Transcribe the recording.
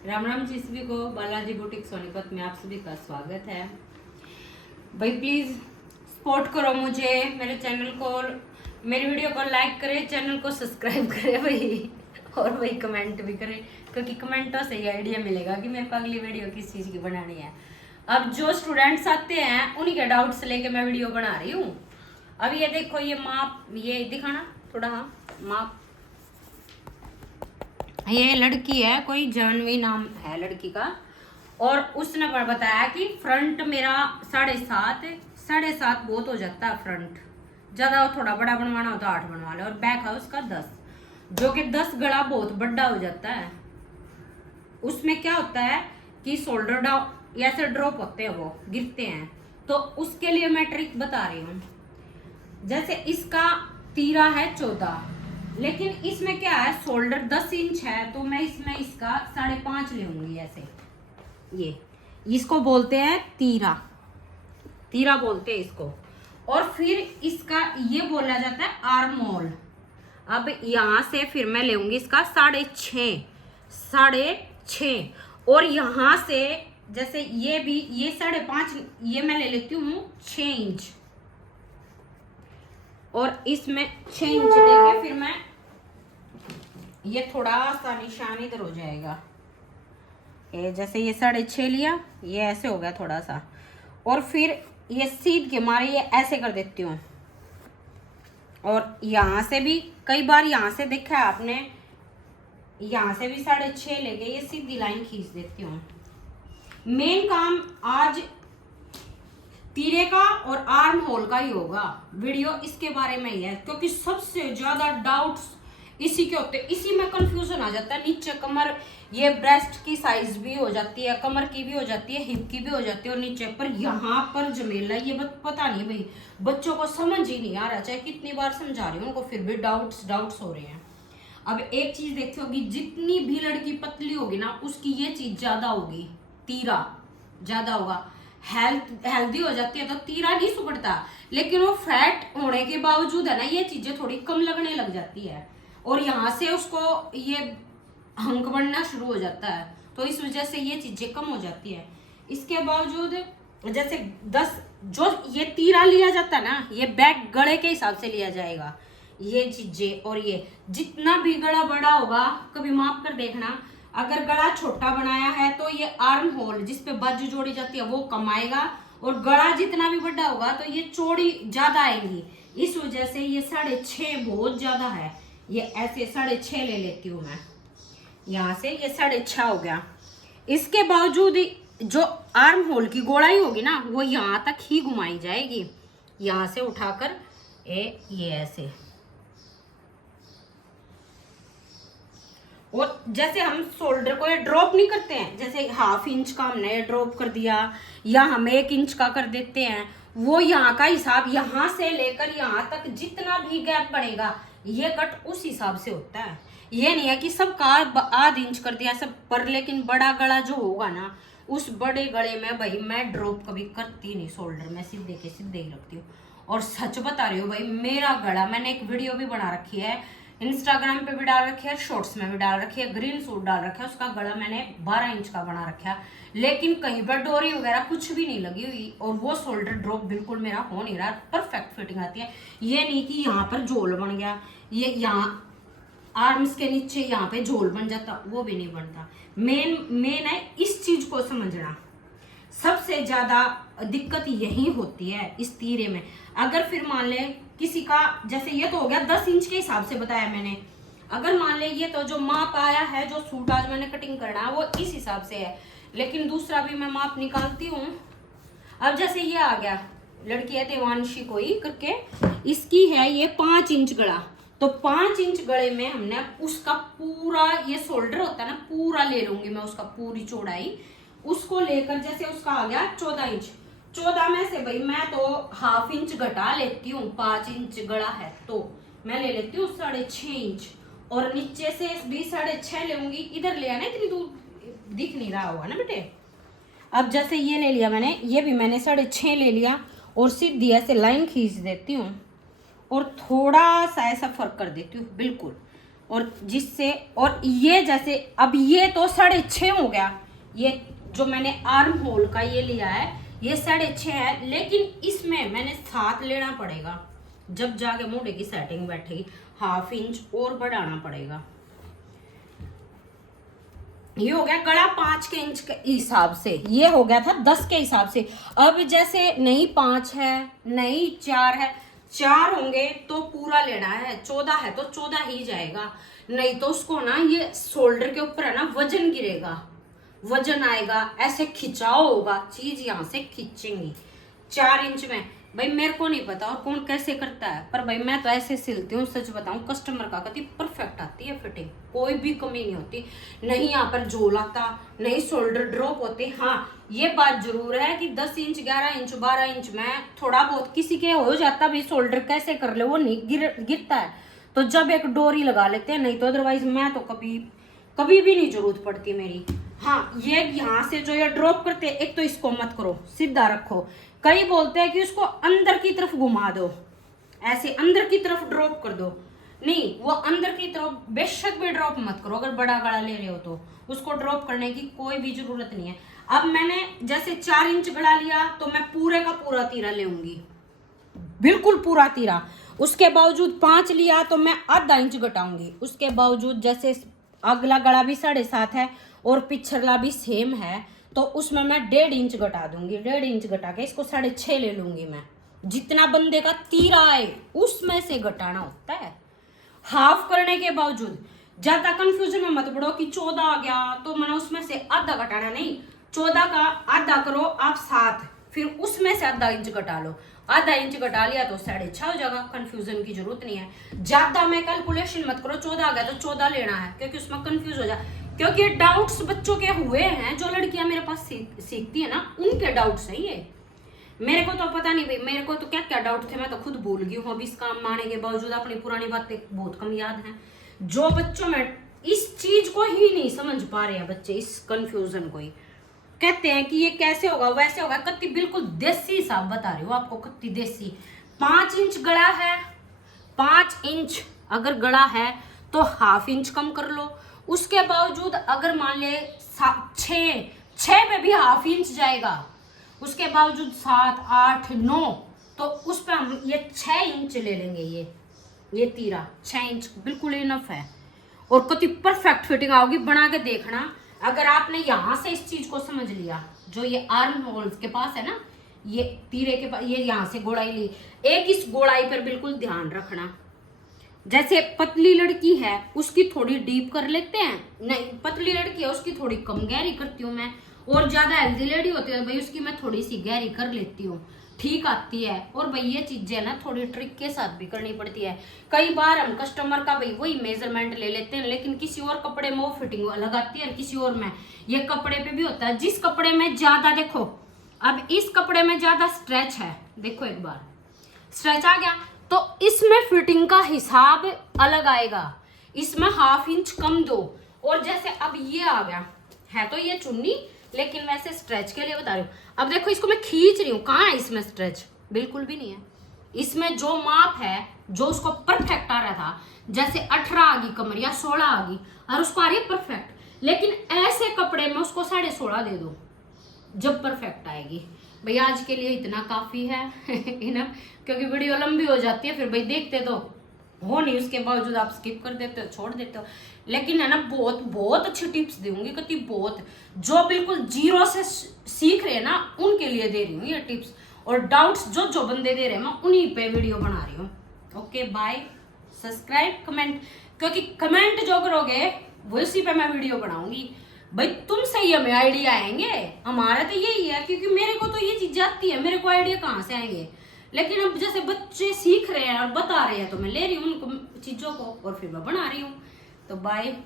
राम राम जी सभी को। बालाजी बुटीक सोनीपत में आप सभी का स्वागत है। भाई प्लीज़ सपोर्ट करो मुझे, मेरे चैनल को, मेरी वीडियो को लाइक करें, चैनल को सब्सक्राइब करें भाई, और भाई कमेंट भी करें, क्योंकि कमेंटों से ही आइडिया मिलेगा कि मेरे को अगली वीडियो किस चीज़ की बनानी है। अब जो स्टूडेंट्स आते हैं उन्हीं के डाउट्स लेके मैं वीडियो बना रही हूँ। अब ये देखो, ये माप, ये दिखाना थोड़ा, हाँ माप। ये लड़की है, कोई जानवी नाम है लड़की का, और उसने बताया कि फ्रंट मेरा 7.5 बहुत हो जाता है। फ्रंट ज़्यादा थोड़ा बड़ा बनवाना हो तो 8 बनवा लो, और बैक है उसका 10, जो कि 10 गला बहुत बड़ा हो जाता है। उसमें क्या होता है कि शोल्डर डाउन ऐसे ड्रॉप होते हैं, वो गिरते हैं, तो उसके लिए मैं ट्रिक बता रही हूँ। जैसे इसका तीरा है 14, लेकिन इसमें क्या है, शोल्डर 10 इंच है, तो मैं इसमें इसका 5.5 लूंगी ऐसे। ये इसको बोलते हैं तीरा, तीरा बोलते हैं इसको। और फिर इसका ये बोला जाता है आर्म होल। अब यहाँ से फिर मैं लूंगी इसका 6.5, और यहाँ से जैसे ये भी, ये 5.5, ये मैं ले लेती हूँ 6 इंच, और इसमें 6 इंच लेके फिर मैं ये थोड़ा सा निशान इधर हो जाएगा। ये जैसे ये 6.5 लिया, ये ऐसे हो गया थोड़ा सा, और फिर ये सीध के मारे ये ऐसे कर देती हूँ। और यहाँ से भी कई बार यहाँ से देखा है आपने, यहाँ से भी 6.5 लेके ये सीधी लाइन खींच देती हूँ। मेन काम आज तीरे का और आर्म होल का ही होगा, वीडियो इसके बारे में ही है, क्योंकि सबसे ज्यादा डाउट्स इसी के होते हैं। इसी में कंफ्यूजन आ जाता है। नीचे कमर, ये ब्रेस्ट की साइज भी हो जाती है, कमर की भी हो जाती है, हिप की भी हो जाती है, और नीचे पर यहाँ पर जमेला, ये पता नहीं भाई, बच्चों को समझ ही नहीं आ रहा, चाहे कितनी बार समझा रही हूँ उनको, फिर भी डाउट्स हो रहे हैं। अब एक चीज देखी होगी, जितनी भी लड़की पतली होगी ना, उसकी ये चीज ज्यादा होगी, तीरा ज्यादा होगा। हेल्दी हो जाती है तो तीरा नहीं सुकड़ता, लेकिन वो फैट होने के बावजूद है ना, ये चीजें थोड़ी कम लगने लग जाती है, और यहाँ से उसको ये हंक बनना शुरू हो जाता है, तो इस वजह से ये चीजें कम हो जाती है। इसके बावजूद जैसे 10 जो ये तीरा लिया जाता है ना, ये बैक गले के हिसाब से लिया जाएगा ये चीजें। और ये जितना भी गला बड़ा होगा, कभी माप कर देखना, अगर गला छोटा बनाया है तो ये आर्म होल जिसपे बाजू जोड़ी जाती है वो कम आएगा, और गला जितना भी बड़ा होगा तो ये चौड़ी ज्यादा आएंगी। इस वजह से ये 6.5 बहुत ज्यादा है, ये ऐसे 6.5 ले लेती हूँ मैं। यहाँ से ये 6.5 हो गया। इसके बावजूद जो आर्म होल की गोलाई होगी ना, वो यहाँ तक ही घुमाई जाएगी, यहाँ से उठाकर ये ऐसे। और जैसे हम शोल्डर को ये ड्रॉप नहीं करते हैं, जैसे 1/2 इंच का हमने ड्रॉप कर दिया, या हम 1 इंच का कर देते हैं, वो यहाँ का हिसाब यहाँ से लेकर यहाँ तक जितना भी गैप पड़ेगा, ये कट उस हिसाब से होता है। ये नहीं है कि सब का ½ इंच कर दिया सब पर, लेकिन बड़ा गला जो होगा ना, उस बड़े गले में भाई मैं ड्रॉप कभी करती नहीं, शोल्डर में सीधे के सीधे ही रखती हूँ। और सच बता रही हूँ भाई, मेरा गला, मैंने एक वीडियो भी बना रखी है, इंस्टाग्राम पे भी डाल रखी है, शॉर्ट्स में भी डाल रखी है, ग्रीन सूट डाल रखा है, उसका गला मैंने 12 इंच का बना रखा है, लेकिन कहीं पर डोरी वगैरह कुछ भी नहीं लगी हुई, और वो शोल्डर ड्रॉप बिल्कुल मेरा हो नहीं रहा, परफेक्ट फिटिंग आती है। ये नहीं कि यहाँ पर झोल बन गया, ये यहाँ आर्म्स के नीचे यहाँ पे झोल बन जाता, वो भी नहीं बनता। मेन है इस चीज को समझना, सबसे ज्यादा दिक्कत यही होती है इस तीरे में। अगर फिर मान ले किसी का, जैसे ये तो हो गया 10 इंच के हिसाब से बताया मैंने, अगर मान ले ये तो जो माप आया है, जो सूट आज मैंने कटिंग करना है वो इस हिसाब से है, लेकिन दूसरा भी मैं माप निकालती हूँ। अब जैसे ये आ गया, लड़की है देवांशी कोई करके, इसकी है ये 5 इंच गला, तो 5 इंच गले में हमने उसका पूरा ये शोल्डर होता है ना, पूरा ले लूंगी मैं, उसका पूरी चौड़ाई उसको लेकर, जैसे उसका आ गया 14 इंच, 14 में से भाई मैं तो ½ इंच घटा लेती हूँ, 5 इंच गला है तो मैं ले लेती हूँ 6.5 इंच, और नीचे से भी 6.5 लेंगी। इधर ले आना, इतनी दूर दिख नहीं रहा होगा ना बेटे। अब जैसे ये ले लिया मैंने, ये भी मैंने 6.5 ले लिया, और सीधी ऐसे लाइन खींच देती हूँ, और थोड़ा सा ऐसा फर्क कर देती हूँ बिल्कुल, और जिससे, और ये जैसे अब ये तो 6.5 हो गया, ये जो मैंने आर्म होल का ये लिया है ये 6.5 है, लेकिन इसमें मैंने 7 लेना पड़ेगा, जब जाके मोढ़े की सेटिंग बैठेगी। 1/2 इंच और बढ़ाना पड़ेगा। ये हो गया गला 5 के इंच के हिसाब से, ये हो गया था 10 के हिसाब से। अब जैसे नहीं 5 है, नहीं 4 है, 4 होंगे तो पूरा लेना है, 14 है तो 14 ही जाएगा, नहीं तो उसको ना ये शोल्डर के ऊपर है ना वजन गिरेगा, वजन आएगा, ऐसे खिंचाव होगा, चीज यहाँ से खींचेंगी। 4 इंच में भाई मेरे को नहीं पता और कौन कैसे करता है, पर भाई मैं तो ऐसे सिलती हूँ, सच बताऊं कस्टमर का कति परफेक्ट आती है फिटिंग, कोई भी कमी नहीं होती, नहीं यहाँ पर झोल आता, नहीं शोल्डर ड्रॉप होते। हाँ ये बात जरूर है कि 10 इंच 11 इंच 12 इंच में थोड़ा बहुत किसी के हो जाता, भाई शोल्डर कैसे कर ले, वो नहीं गिरता है, तो जब एक डोरी लगा लेते हैं, नहीं तो अदरवाइज मैं तो कभी भी नहीं जरूरत पड़ती मेरी। हाँ ये यहाँ से जो ये ड्रॉप करते हैं, एक तो इसको मत करो, सीधा रखो। कई बोलते हैं कि उसको अंदर की तरफ घुमा दो, ऐसे अंदर की तरफ ड्रॉप कर दो, नहीं वो अंदर की तरफ बेशक भी ड्रॉप मत करो, अगर बड़ा गला ले रहे हो तो उसको ड्रॉप करने की कोई भी जरूरत नहीं है। अब मैंने जैसे 4 इंच गला लिया तो मैं पूरे का पूरा तीरा लेऊंगी, बिल्कुल पूरा तीरा। उसके बावजूद 5 लिया तो मैं आधा इंच घटाऊंगी। उसके बावजूद जैसे अगला गला भी 7.5 है और पिछला भी सेम है, तो उसमें मैं 1.5 इंच घटा दूंगी, 1.5 इंच घटा के इसको 6.5 ले लूंगी मैं। जितना बंदे का तीरा आए उसमें से घटाना होता है, हाफ करने के बावजूद। ज्यादा कंफ्यूजन में मत पड़ो कि 14 आ गया तो मैंने उसमें से आधा घटाना, नहीं, 14 का आधा करो आप 7, फिर उसमें से आधा इंच घटा लो, आधा इंच घटा लिया तो 6.5 हो जाएगा। कंफ्यूजन की जरूरत नहीं है, ज्यादा में कैलकुलेशन मत करो, 14 आ गया तो 14 लेना है, क्योंकि उसमें कंफ्यूज हो जाए। क्योंकि डाउट्स बच्चों के हुए हैं, जो लड़कियां मेरे पास सीखती है ना, उनके डाउट्स हैं ये। मेरे को तो पता नहीं भाई, मेरे को तो क्या क्या डाउट थे, मैं तो खुद भूल गई हूँ। अभी इस काम में आने के बावजूद अपनी पुरानी बातें बहुत कम याद हैं। जो बच्चों में इस चीज को ही नहीं समझ पा रहे हैं बच्चे, इस कंफ्यूजन को ही कहते हैं कि ये कैसे होगा वैसे होगा, कत्ती बिल्कुल देसी हिसाब बता रही हूँ आपको, कत्ती देसी। 5 इंच गड़ा है, 5 इंच अगर गड़ा है तो 1/2 इंच कम कर लो। उसके बावजूद अगर मान ले 6 में भी 1/2 इंच जाएगा, उसके बावजूद 7 8 9, तो उस पर हम ये 6 इंच ले लेंगे। ये तीरा 6 इंच बिल्कुल इनफ है और कितनी परफेक्ट फिटिंग आओगी, बना के देखना। अगर आपने यहाँ से इस चीज को समझ लिया, जो ये आर्म होल्स के पास है ना, ये तीरे के पास, ये यहाँ से गोड़ाई ली, एक इस गोड़ाई पर बिल्कुल ध्यान रखना। जैसे पतली लड़की है उसकी थोड़ी डीप कर लेते हैं, नहीं पतली लड़की है उसकी थोड़ी कम गहरी करती हूँ मैं, और ज्यादा हेल्दी लेडी होती है भाई उसकी मैं थोड़ी सी गहरी कर लेती हूँ, ठीक आती है। और भाई ये चीजें ना थोड़ी ट्रिक के साथ भी करनी पड़ती है। कई बार हम कस्टमर का भाई वही मेजरमेंट ले लेते हैं, लेकिन किसी और कपड़े में वो फिटिंग अलग आती है, किसी और में। ये कपड़े पे भी होता है, जिस कपड़े में ज्यादा, देखो अब इस कपड़े में ज्यादा स्ट्रेच है, देखो एक बार स्ट्रेच आ गया, तो इसमें फिटिंग का हिसाब अलग आएगा, इसमें 1/2 इंच कम दो। और जैसे अब ये आ गया है तो ये चुन्नी, लेकिन वैसे स्ट्रेच के लिए बता रही हूँ। अब देखो इसको मैं खींच रही हूँ, कहाँ है इसमें स्ट्रेच, बिल्कुल भी नहीं है। इसमें जो माप है, जो उसको परफेक्ट आ रहा था, जैसे 18 आ गई कमर या 16 आ गई और उसको आ रही है परफेक्ट, लेकिन ऐसे कपड़े में उसको 16.5 दे दो जब परफेक्ट आएगी। भाई आज के लिए इतना काफी है इनफ, क्योंकि वीडियो लंबी हो जाती है, फिर भाई देखते तो हो नहीं, उसके बावजूद आप स्किप कर देते हो, छोड़ देते हो। लेकिन है ना बहुत बहुत अच्छी टिप्स दूंगी, कति बहुत, जो बिल्कुल जीरो से सीख रहे हैं ना उनके लिए दे रही हूँ ये टिप्स, और डाउट्स जो बंदे दे रहे हैं मैं उन्हीं पे वीडियो बना रही हूँ। ओके बाय, सब्सक्राइब कमेंट, क्योंकि कमेंट जो करोगे वो उसी पे मैं वीडियो बनाऊंगी। भाई तुम सही हमें आइडिया आएंगे, हमारा तो यही है, क्योंकि मेरे को तो ये चीज आती है, मेरे को आइडिया कहाँ से आएंगे। लेकिन अब जैसे बच्चे सीख रहे हैं और बता रहे हैं तो मैं ले रही हूँ उनको चीजों को और फिर मैं बना रही हूँ। तो बाय।